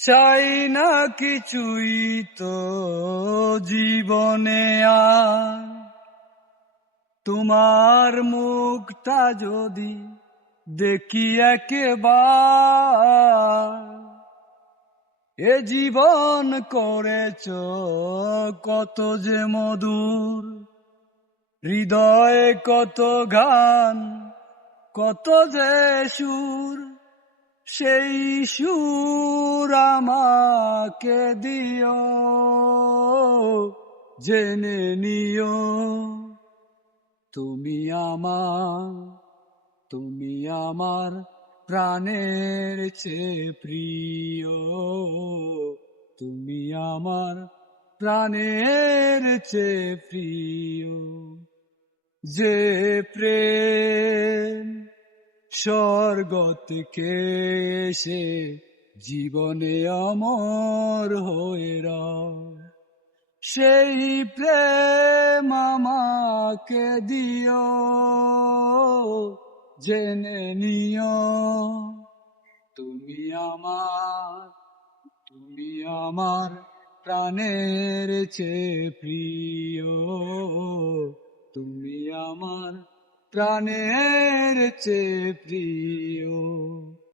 চাই না কিছুই তো জীবনে আর, তোমার মুখটা যদি দেখি একবার। এ জীবন করেছ কত যে মধুর, হৃদয়ে কত গান, কত যে সুর, সেই সুর আমাকে দিও, জেনে নিও তুমি আমার প্রাণের চেয়ে প্রিয়, তুমি আমার প্রাণের চেয়ে প্রিয়। যে প্রেম স্বর্গ থেকে এসে জীবনে অমর হয়ে রয়, সেই প্রেম আমাকে দিও, জেনে নিও তুমি আমার প্রাণের চেয়ে প্রিয়, তুমি আমার প্রাণের চেয়ে প্রিয়।